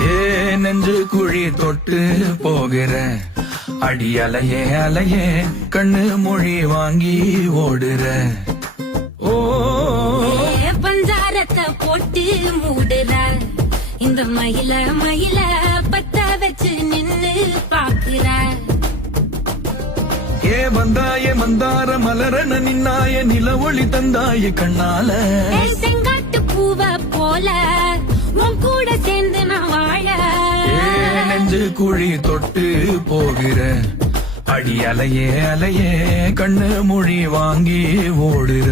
ஏ நெஞ்சு குழி தொட்டு போகிற அடி அலையே அலையே கண்ணு மொழி வாங்கி ஓடுற. ஓ பஞ்சாரத்தை போட்டு மூடுற இந்த மயில மயில பத்த வச்சு நின்னு பாக்குற. ஏ வந்தாய மந்தார மலரன நின்னாய நில ஒளி தந்தாய கண்ணால. செங்காட்டு பூவ போல உன் கூட சேர்ந்து நான் வாழ. நெஞ்சு குழி தொட்டு போகிற அடி அலையே அலையே கண்ணு மொழி வாங்கி ஓடுற.